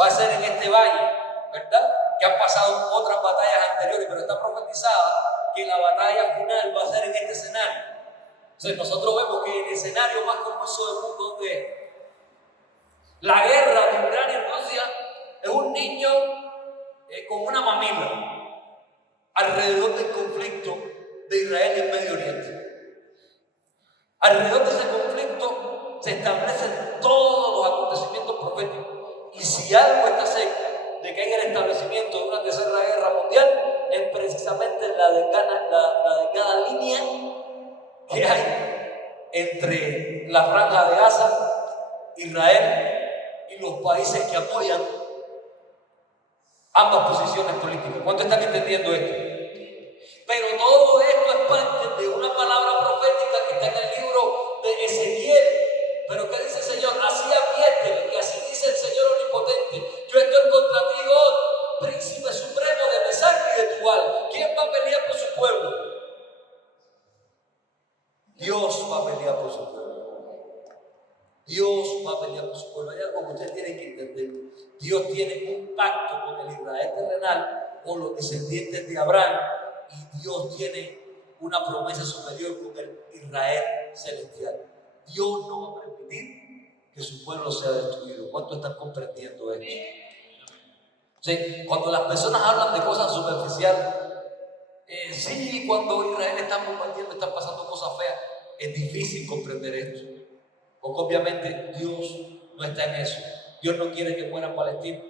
va a ser en este valle, ¿verdad? Que han pasado otras batallas anteriores, pero está profetizada que la batalla final va a ser en este escenario. Entonces nosotros vemos que el escenario más confuso del mundo, donde es la guerra de Ucrania y Rusia, es un niño con una mamila alrededor del conflicto de Israel y el Medio Oriente. Alrededor de ese conflicto se establecen todos los acontecimientos proféticos. Y si algo está cerca de que haya el establecimiento de una tercera guerra mundial, es precisamente la delgada línea que hay entre la franja de Gaza, Israel y los países que apoyan ambas posiciones políticas. ¿Cuántos están entendiendo esto? Pero todo esto es parte de una palabra profética que está en el libro de Ezequiel. Pero ¿qué dice el Señor? Así adviértele, que así dice el Señor Omnipotente: yo estoy contra ti, God, príncipe supremo de Mesach y de Tubal. ¿Quién va a pelear por su pueblo? Dios va a pelear por su pueblo. Dios va a pelear por su pueblo. Hay algo que usted tiene que entender. Dios tiene un pacto con el Israel terrenal, con los descendientes de Abraham, y Dios tiene una promesa superior con el Israel celestial. Dios no va a permitir que su pueblo sea destruido. ¿Cuántos están comprendiendo esto? Sí, cuando las personas hablan de cosas superficiales, sí, cuando Israel está bombardeando, están pasando cosas feas, es difícil comprender esto. Porque obviamente Dios no está en eso. Dios no quiere que mueran palestinos.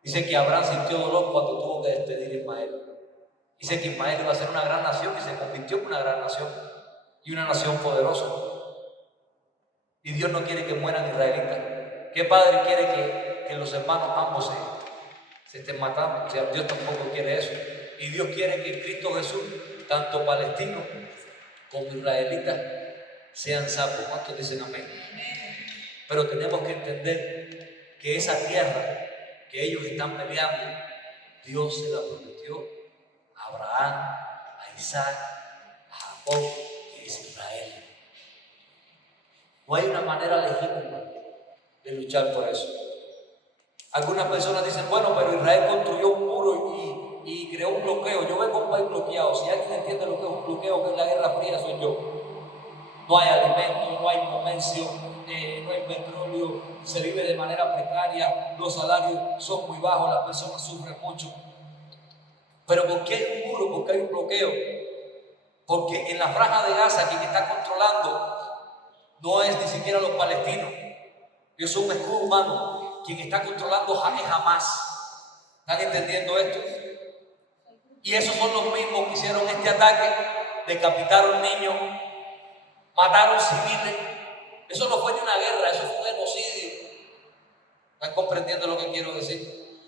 Dice que Abraham sintió dolor cuando tuvo que despedir a Ismael. Dice que Ismael iba a ser una gran nación y se convirtió en una gran nación y una nación poderosa. Y Dios no quiere que mueran israelitas. ¿Qué padre quiere que los hermanos ambos se estén matando? O sea, Dios tampoco quiere eso. Y Dios quiere que en Cristo Jesús, tanto palestinos como israelitas, sean salvos. ¿Cuántos dicen amén? Pero tenemos que entender que esa tierra que ellos están peleando, Dios se la prometió a Abraham, a Isaac, a Jacob, que es Israel. No hay una manera legítima de luchar por eso. Algunas personas dicen: bueno, pero Israel construyó un muro y creó un bloqueo. Yo vengo a un país bloqueado. Si alguien entiende lo que es un bloqueo, que es la Guerra Fría, soy yo. No hay alimento, no hay comercio, no hay petróleo, se vive de manera precaria, los salarios son muy bajos, las personas sufren mucho. Pero ¿por qué hay un muro? ¿Por qué hay un bloqueo? Porque en la franja de Gaza quien está controlando no es ni siquiera los palestinos. Ellos son un escudo humano. Quien está controlando es Hamás. ¿Están entendiendo esto? Y esos son los mismos que hicieron este ataque, decapitaron niños, mataron civiles. Eso no fue ni una guerra, eso fue un genocidio. ¿Están comprendiendo lo que quiero decir?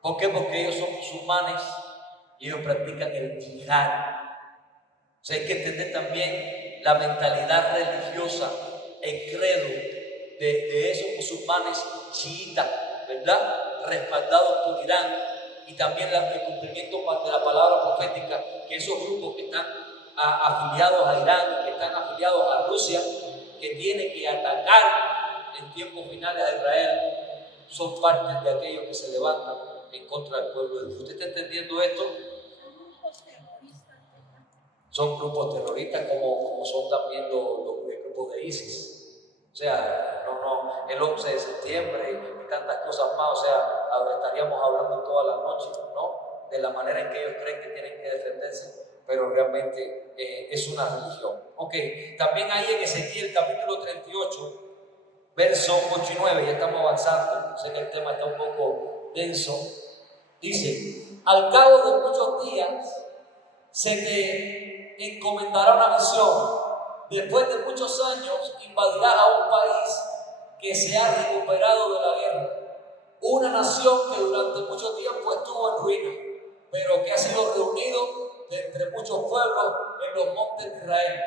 ¿Por qué? Porque ellos son musulmanes y ellos practican el yihad. O sea, hay que entender también la mentalidad religiosa, el credo de esos musulmanes chiitas, ¿verdad? Respaldados por Irán, y también el cumplimiento de la palabra profética, que esos grupos que están afiliados a Irán, que están afiliados a Rusia, que tienen que atacar en tiempos finales a Israel, son parte de aquellos que se levantan en contra del pueblo de Dios. ¿Usted está entendiendo esto? Son grupos terroristas como son también los grupos de ISIS. O sea, el 11 de septiembre y tantas cosas más. O sea, estaríamos hablando toda la noche, ¿no? De la manera en que ellos creen que tienen que defenderse, pero realmente es una religión. Ok, también ahí en Ezequiel capítulo 38, versos 8 y 9, ya estamos avanzando, sé que el tema está un poco denso. Dice: al cabo de muchos días se te encomendará una visión. Después de muchos años invadirás a un país que se ha recuperado de la guerra, una nación que durante mucho tiempo estuvo en ruina, pero que ha sido reunido de entre muchos pueblos en los montes de Israel.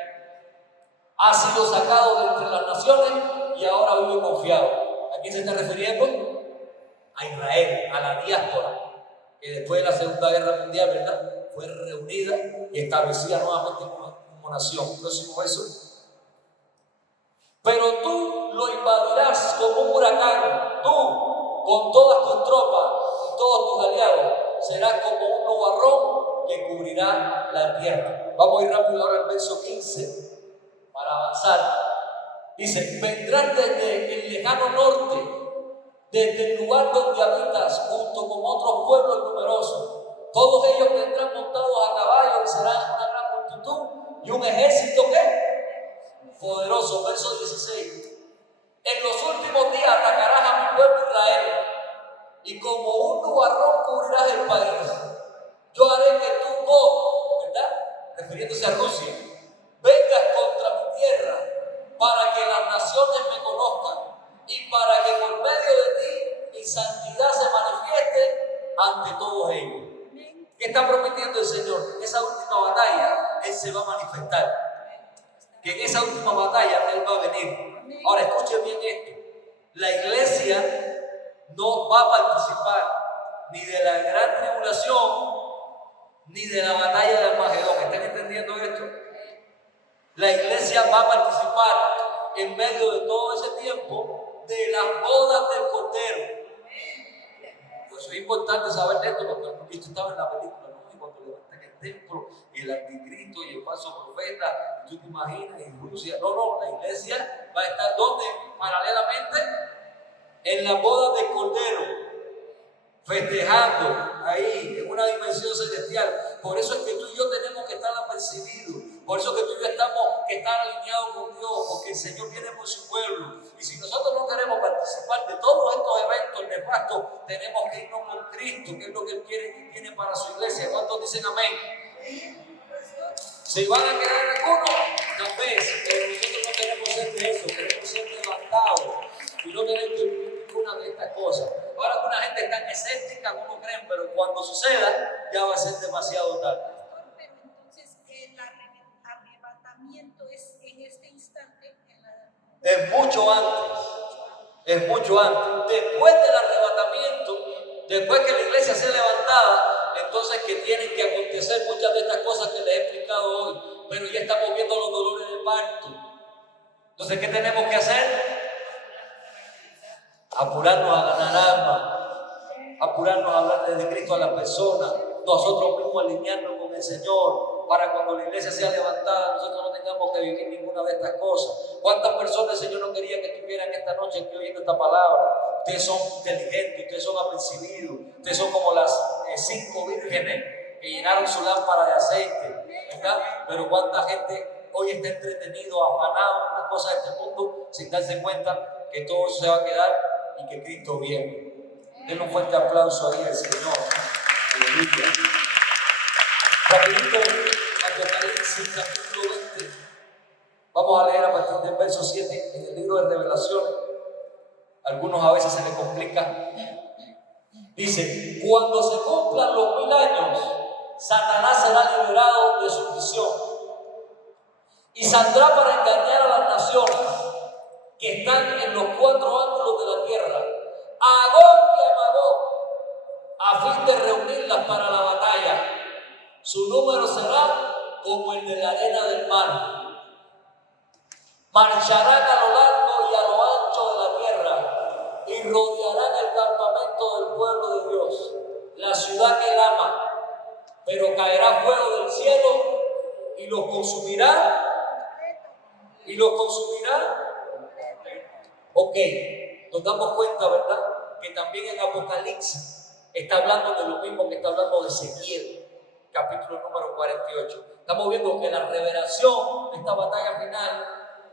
Ha sido sacado de entre las naciones y ahora vive confiado. ¿A quién se está refiriendo? A Israel, a la diáspora. que después de la Segunda Guerra Mundial, ¿verdad?, fue reunida y establecida nuevamente como nación. Próximo verso. Pero tú lo invadirás como un huracán, tú con todas tus tropas y todos tus aliados, serás como un nubarrón que cubrirá la tierra. Vamos a ir rápido ahora al verso 15 para avanzar. Dice: vendrás desde el lejano norte, desde el lugar donde habitas, junto con otros pueblos numerosos. Todos ellos vendrán montados a caballo y serán una gran multitud y un ejército ¿qué? Poderoso. Verso 16. En los últimos días atacarás a mi pueblo Israel y como un nubarrón cubrirás el país. Yo haré que tú, Gog, ¿verdad?, refiriéndose a Rusia, vengas contra mi tierra para que las naciones me conozcan y para que por medio de ti mi santidad se manifieste ante todos ellos. ¿Qué está prometiendo el Señor? En esa última batalla Él se va a manifestar. Que en esa última batalla Él va a venir. Ahora escuchen bien esto. La iglesia no va a participar ni de la gran tribulación ni de la batalla de Armagedón. ¿Están entendiendo esto? La iglesia va a participar en medio de todo ese tiempo de las bodas del Cordero. Por eso es importante saber de esto, porque esto estaba en la película, ¿no? Y cuando levantan el templo y el anticristo y el falso profeta, y tú te imaginas en Rusia. No, la iglesia va a estar donde paralelamente en la boda del Cordero, festejando ahí en una dimensión celestial. Por eso es que tú y yo tenemos que estar apercibidos. Por eso que tú y yo tenemos que estar alineados con Dios, porque el Señor viene por su pueblo. Y si nosotros no queremos participar de todos estos eventos nefastos, tenemos que irnos con Cristo, que es lo que Él quiere y tiene para su iglesia. ¿Cuántos dicen amén? Si van a quedar en algunos, tal vez, pero nosotros no queremos ser de eso, queremos ser levantados y no tener que vivir ninguna de estas cosas. Ahora alguna gente es tan escéptica, como creen, pero cuando suceda, ya va a ser demasiado tarde. Pero entonces el arrebatamiento es en este instante. Es mucho antes. Es mucho antes. Después del arrebatamiento, después que la iglesia sea levantada, entonces que tienen que acontecer muchas de estas cosas que les he explicado hoy. Pero ya estamos viendo los dolores de parto. Entonces, ¿qué tenemos que hacer? Apurarnos a ganar almas, apurarnos a hablar de Cristo a las personas, nosotros mismos alinearnos con el Señor, para cuando la iglesia sea levantada, nosotros no tengamos que vivir ninguna de estas cosas. ¿Cuántas personas el Señor no quería que estuvieran esta noche aquí oyendo esta palabra? Ustedes son inteligentes, ustedes son apercibidos, ustedes son como las 5 vírgenes que llenaron su lámpara de aceite, ¿verdad? Pero cuánta gente hoy está entretenido, afanado en las cosas de este mundo, sin darse cuenta que todo eso se va a quedar y que Cristo viene. Denle un fuerte aplauso ahí al Señor. Aleluya. Rapidito, Apocalipsis capítulo 20. Vamos a leer a partir del verso 7 en el libro de Revelaciones. Algunos a veces se les complica. Dice: cuando se cumplan los 1000 años, Satanás será liberado de su prisión y saldrá para engañar a las naciones que están en los 4 ángulos de la tierra, a Gog y a Magog, a fin de reunirlas para la batalla. Su número será como el de la arena del mar. Marcharán a lo largo y a lo ancho de la tierra y rodearán el campamento del pueblo de Dios, la ciudad que él ama, pero caerá fuego del cielo y los consumirá. ¿Y los consumirá? Ok, nos damos cuenta, ¿verdad?, que también en Apocalipsis está hablando de lo mismo que está hablando de Ezequiel, capítulo número 48. Estamos viendo que la revelación de esta batalla final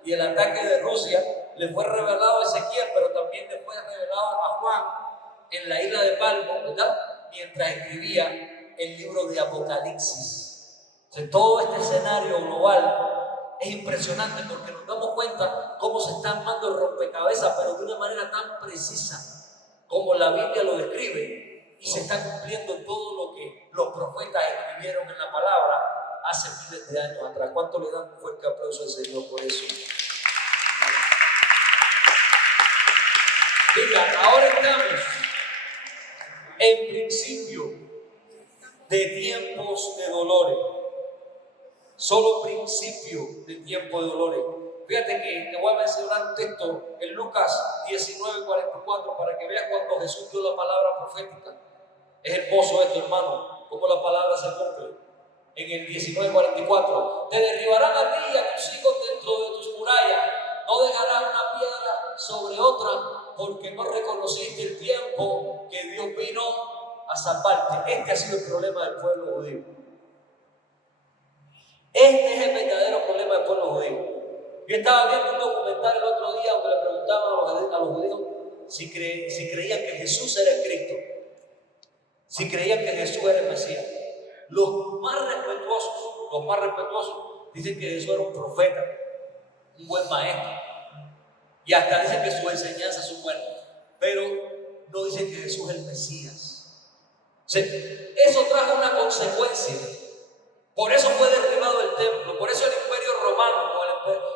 y el ataque de Rusia le fue revelado a Ezequiel, pero también le fue revelado a Juan en la isla de Patmos, ¿verdad?, mientras escribía el libro de Apocalipsis. Entonces, todo este escenario global es impresionante porque nos damos cuenta cómo se está armando el rompecabezas, pero de una manera tan precisa como la Biblia lo describe, y se está cumpliendo todo lo que los profetas escribieron en la palabra hace miles de años atrás. ¿Cuánto le dan un fuerte aplauso al Señor por eso? Diga, ahora estamos en principio de tiempos de dolores. Solo principio de tiempo de dolores. Fíjate que te voy a mencionar un texto en Lucas 19:44 para que veas cuando Jesús dio la palabra profética. Es hermoso esto, hermano, cómo la palabra se cumple. En el 19:44, te derribarán a ti y a tus hijos dentro de tus murallas. No dejarán una piedra sobre otra, porque no reconociste el tiempo que Dios vino a salvarte. Este ha sido el problema del pueblo judío. Este es el verdadero problema del pueblo judío. Yo estaba viendo un documental el otro día donde le preguntaban a los judíos si creían que Jesús era el Cristo, si creían que Jesús era el Mesías. Los más respetuosos dicen que Jesús era un profeta, un buen maestro, y hasta dicen que sus enseñanzas son buenas, pero no dicen que Jesús es el Mesías. O sea, eso trajo una consecuencia. Por eso fue derribado el templo, por eso el imperio romano,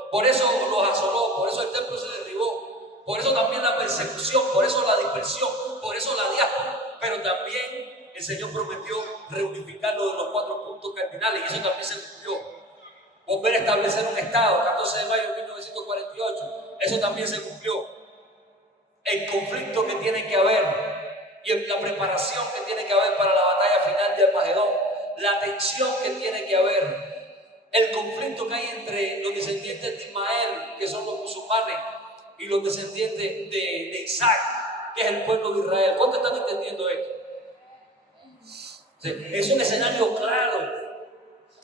por eso los asoló, por eso el templo se derribó, por eso también la persecución, por eso la dispersión, por eso la diáspora. Pero también el Señor prometió reunificarlo de los 4 puntos cardinales, y eso también se cumplió. Volver a establecer un Estado, 14 de mayo de 1948, eso también se cumplió. El conflicto que tiene que haber y la preparación que tiene que haber para la batalla final de Armagedón, la tensión que tiene que haber, el conflicto que hay entre los descendientes de Ismael, que son los musulmanes, y los descendientes de Isaac, que es el pueblo de Israel. ¿Cuántos están entendiendo esto? Sí, es un escenario claro.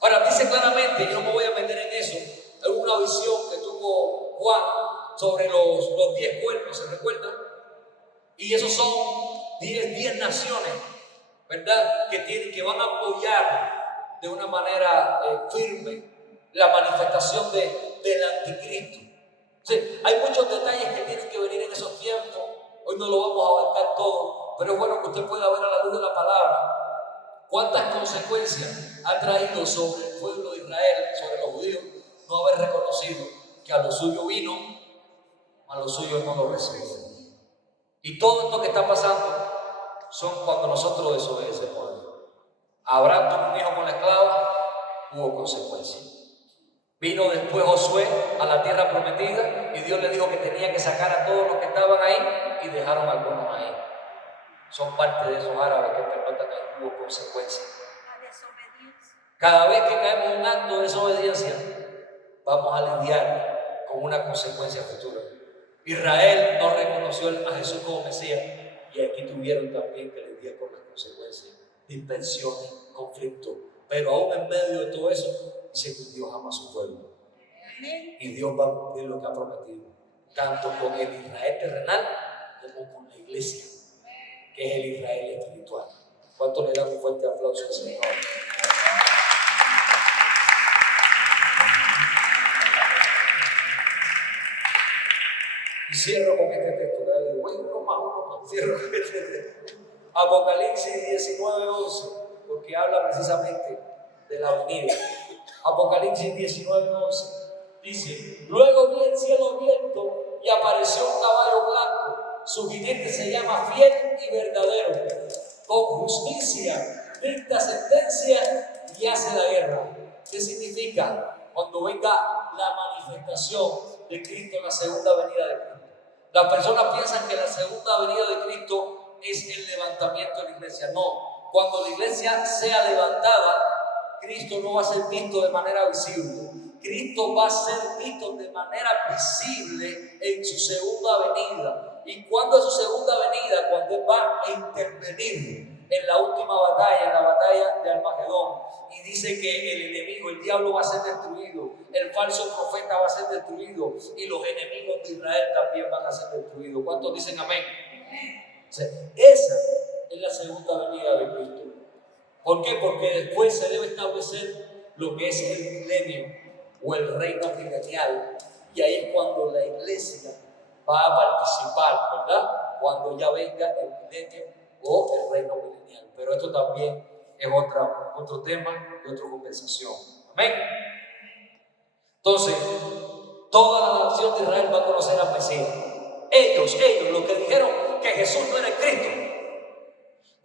Ahora, dice claramente, y no me voy a meter en eso, es una visión que tuvo Juan sobre los 10 cuernos, ¿se recuerdan? Y esos son 10 naciones, ¿verdad? Que van a apoyar de una manera firme la manifestación del anticristo. Sí, hay muchos detalles que tienen que venir en esos tiempos. Hoy no lo vamos a abarcar todo, pero es bueno que usted pueda ver a la luz de la palabra cuántas consecuencias ha traído sobre el pueblo de Israel, sobre los judíos, no haber reconocido que a lo suyo vino, a lo suyo no lo recibió. Y todo esto que está pasando son cuando nosotros desobedecemos a Dios. Abraham tuvo un hijo con la esclava, hubo consecuencias. Vino después Josué a la tierra prometida y Dios le dijo que tenía que sacar a todos los que estaban ahí y dejaron a algunos ahí. Son parte de esos árabes que interpretan que hubo consecuencias. Cada vez que caemos en un acto de desobediencia, vamos a lidiar con una consecuencia futura. Israel no reconoció a Jesús como Mesías y aquí tuvieron también que lidiar con las consecuencias, dispersiones, conflictos. Pero aún en medio de todo eso, dice que Dios ama a su pueblo. Y Dios va a cumplir lo que ha prometido, tanto con el Israel terrenal como con la iglesia, que es el Israel espiritual. ¿Cuánto le dan un fuerte aplauso al Señor? Y cierro con este texto. Uno más. Cierro con este texto. Apocalipsis 19:11, porque habla precisamente de la venida. Apocalipsis 19:11 dice: luego vi el cielo abierto y apareció un caballo blanco. Su jinete se llama Fiel y Verdadero. Con justicia dicta sentencia y hace la guerra. ¿Qué significa? Cuando venga la manifestación de Cristo en la segunda venida de Cristo. Las personas piensan que la segunda venida de Cristo es el levantamiento de la iglesia. No, cuando la iglesia sea levantada, Cristo no va a ser visto de manera visible. Cristo va a ser visto de manera visible en su segunda venida. ¿Y cuándo es su segunda venida? Cuando Él va a intervenir en la última batalla, en la batalla de Armagedón. Y dice que el enemigo, el diablo, va a ser destruido, el falso profeta va a ser destruido y los enemigos de Israel también van a ser destruidos. ¿Cuántos dicen amén? O sea, esa es la segunda venida de Cristo. ¿Por qué? Porque después se debe establecer lo que es el milenio o el reino milenial. Y ahí es cuando la iglesia va a participar, ¿verdad? Cuando ya venga el milenio o el reino milenial. Pero esto también es otro tema y otra conversación. Amén. Entonces, toda la nación de Israel va a conocer al Mesías. Ellos, los que dijeron que Jesús no era el Cristo,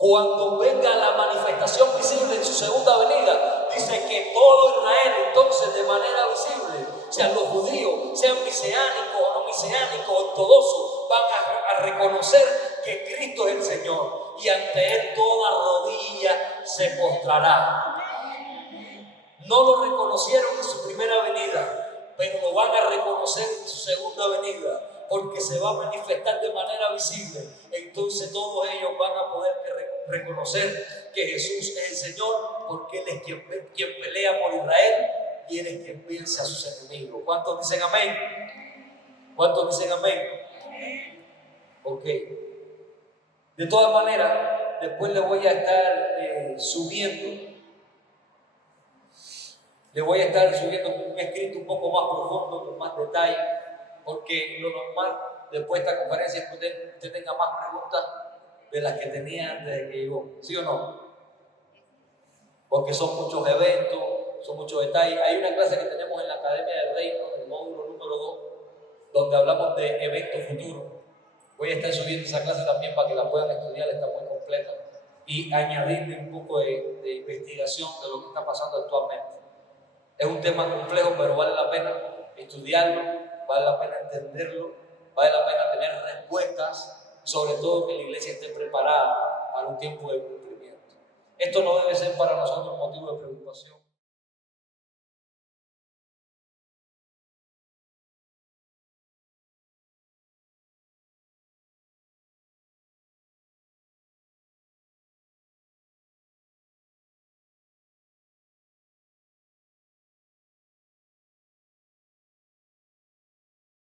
Cuando venga la manifestación visible en su segunda venida, dice que todo Israel entonces de manera visible, sean los judíos, sean mesiánicos o no mesiánicos, ortodoxos, van a reconocer que Cristo es el Señor y ante Él toda rodilla se postrará. No lo reconocieron en su primera venida, pero lo van a reconocer en su segunda venida, porque se va a manifestar de manera visible. Entonces todos ellos van a poder reconocer que Jesús es el Señor, porque Él es quien pelea por Israel y Él es quien vence a sus enemigos. ¿Cuántos dicen amén? ¿Cuántos dicen amén? Ok. De todas maneras, después le voy a estar subiendo. Le voy a estar subiendo un escrito un poco más profundo, con más detalle, porque lo normal después de esta conferencia es que usted tenga más preguntas de las que tenía antes de que llegó, ¿sí o no? Porque son muchos eventos, son muchos detalles. Hay una clase que tenemos en la Academia del Reino, el módulo número 2, donde hablamos de eventos futuros. Voy a estar subiendo esa clase también para que la puedan estudiar, está muy completa, y añadirle un poco de investigación de lo que está pasando actualmente. Es un tema complejo, pero vale la pena estudiarlo, vale la pena entenderlo, vale la pena tener respuestas, sobre todo que la iglesia esté preparada para un tiempo de cumplimiento. Esto no debe ser para nosotros motivo de preocupación.